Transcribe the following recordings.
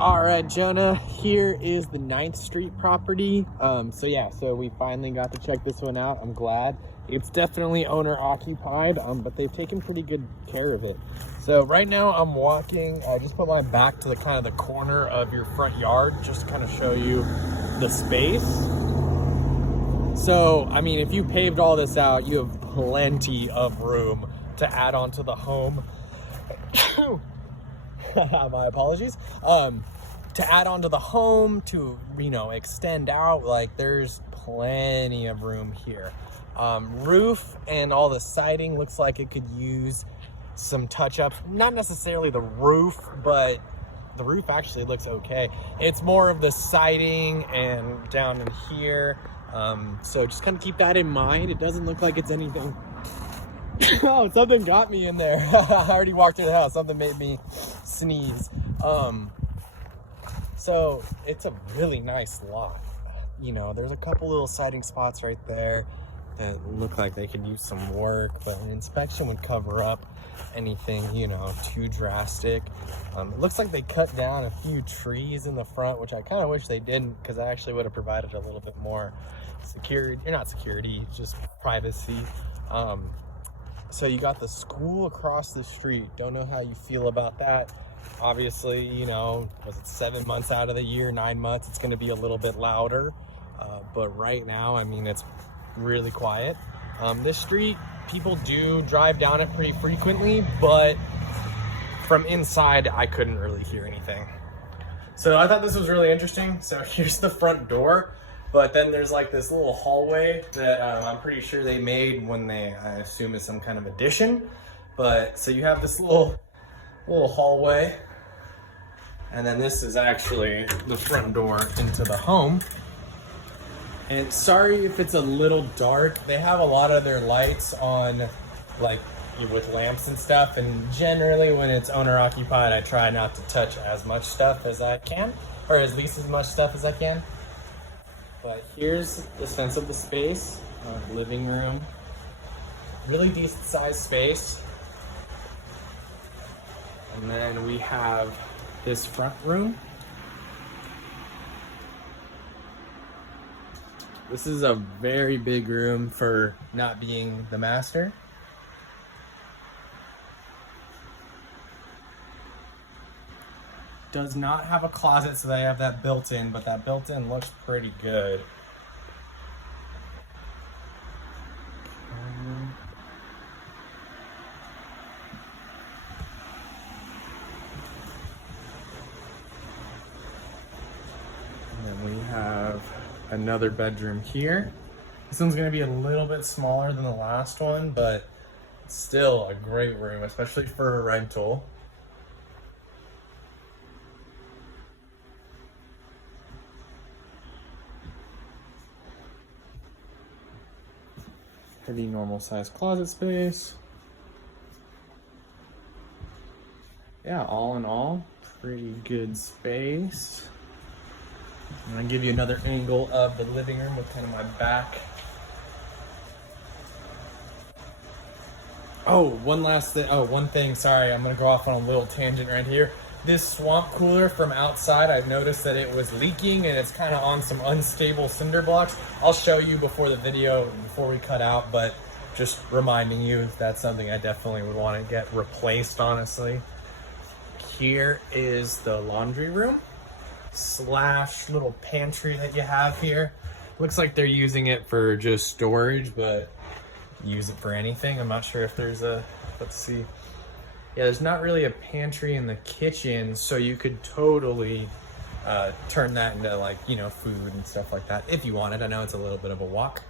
All right, Jonah, here is the 9th Street property. So we finally got to check this one out. I'm glad. It's definitely owner occupied, but they've taken pretty good care of it. So right now I'm walking, I just put my back to the kind of the corner of your front yard, just to kind of show you the space. So, I mean, if you paved all this out, you have plenty of room to add on to the home. My apologies. To add on to the home, to, extend out, like there's plenty of room here. Roof and all the siding looks like it could use some touch-ups. Not necessarily the roof, but the roof actually looks okay. It's more of the siding and down in here. So just kind of keep that in mind. It doesn't look like it's anything. Oh, something got me in there. I already walked through the house. Something made me sneeze. So it's a really nice lot. There's a couple little siding spots right there that look like they could use some work, but an inspection would cover up anything, too drastic. It looks like they cut down a few trees in the front, which I kind of wish they didn't, because I actually would have provided a little bit more security. Not security, just privacy. So you got the school across the street. Don't know how you feel about that. Obviously, was it 7 months out of the year, 9 months, it's going to be a little bit louder. But right now, I mean, it's really quiet. This street, people do drive down it pretty frequently, but from inside, I couldn't really hear anything. So I thought this was really interesting. So here's the front door, but then there's like this little hallway that I'm pretty sure they made when I assume is some kind of addition. But so you have this little hallway, and then this is actually the front door into the home. And sorry if it's a little dark. They have a lot of their lights on, like with lamps and stuff, and generally when it's owner occupied, I try not to touch as much stuff as I can, or at least as much stuff as I can. But here's the sense of the space. Living room, really decent sized space. And then we have this front room. This is a very big room for not being the master. Does not have a closet, so they have that built in, but that built in looks pretty good. And then we have another bedroom here. This one's gonna be a little bit smaller than the last one, but it's still a great room, especially for a rental. Pretty normal sized closet space. Yeah, all in all, pretty good space. I'm gonna give you another angle of the living room with kind of my back. Oh, one thing, sorry, I'm gonna go off on a little tangent right here. This swamp cooler from outside, I've noticed that it was leaking and it's kind of on some unstable cinder blocks. I'll show you before the video, before we cut out, but just reminding you, that's something I definitely would want to get replaced, honestly. Here is the laundry room / little pantry that you have here. Looks like they're using it for just storage, but use it for anything. I'm not sure if there's let's see. Yeah, there's not really a pantry in the kitchen, so you could totally turn that into food and stuff like that if you wanted. I know it's a little bit of a walk.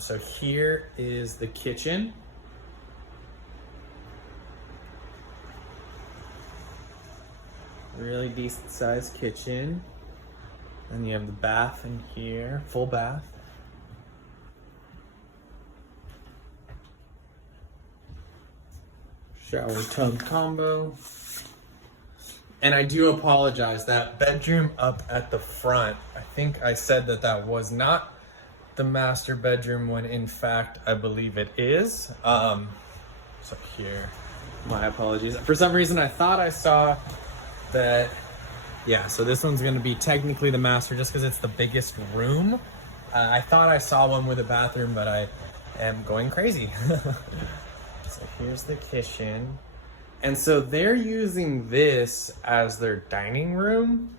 So here is the kitchen. Really decent sized kitchen. And you have the bath in here, full bath. Shower tub combo. And I do apologize, that bedroom up at the front, I think I said that was not the master bedroom, when in fact I believe it is. So here, my apologies. For some reason I thought I saw that Yeah, so this one's gonna be technically the master just because it's the biggest room. I thought I saw one with a bathroom, but I am going crazy. So here's the kitchen. And so they're using this as their dining room,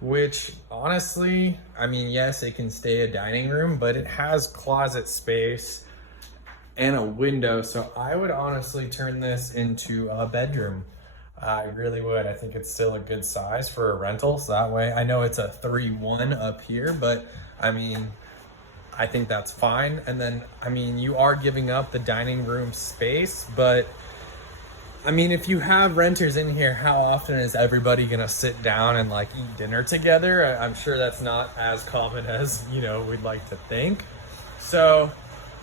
which honestly, I mean, yes, it can stay a dining room, but it has closet space and a window. So I would honestly turn this into a bedroom. I really would. I think it's still a good size for a rental. So that way, I know it's a 3-1 up here, but I mean, I think that's fine. And then, I mean, you are giving up the dining room space, but I mean, if you have renters in here, how often is everybody gonna sit down and like eat dinner together? I'm sure that's not as common as, you know, we'd like to think. So,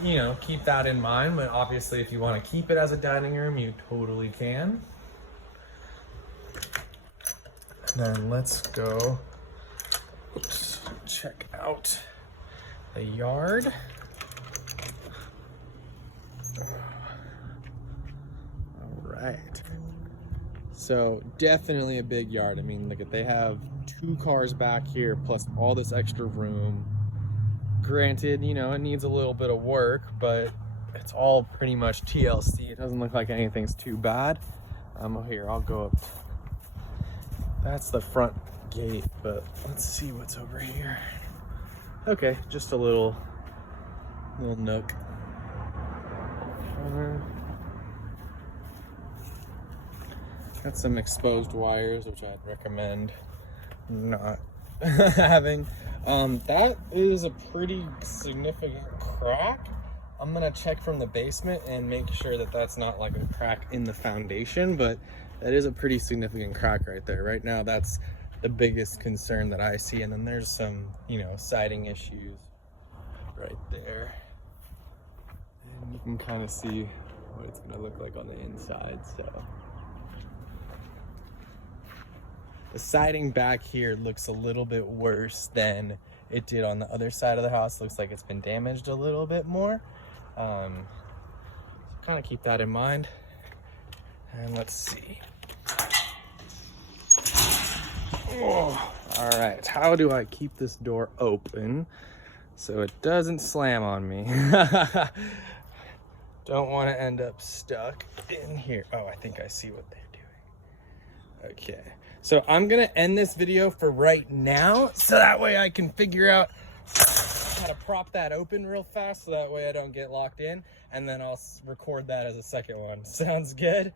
you know, keep that in mind. But obviously, if you want to keep it as a dining room, you totally can. And then let's go, check out the yard. All right. So definitely a big yard. I mean, look at, they have 2 cars back here plus all this extra room. Granted, you know, it needs a little bit of work, but it's all pretty much TLC. It doesn't look like anything's too bad. Here, I'll go up. That's the front gate, but let's see what's over here. Okay, just a little nook. Got some exposed wires, which I'd recommend not having. That is a pretty significant crack. I'm gonna check from the basement and make sure that that's not like a crack in the foundation, but that is a pretty significant crack right there. Right now, that's the biggest concern that I see. And then there's some, you know, siding issues right there. And you can kind of see what it's gonna look like on the inside, so. The siding back here looks a little bit worse than it did on the other side of the house. Looks like it's been damaged a little bit more. So kind of keep that in mind. And let's see. Oh, all right, how do I keep this door open so it doesn't slam on me? Don't want to end up stuck in here. Oh, I think I see what they're doing. Okay, so I'm gonna end this video for right now, so that way I can figure out how to prop that open real fast, so that way I don't get locked in, and then I'll record that as a second one. Sounds good?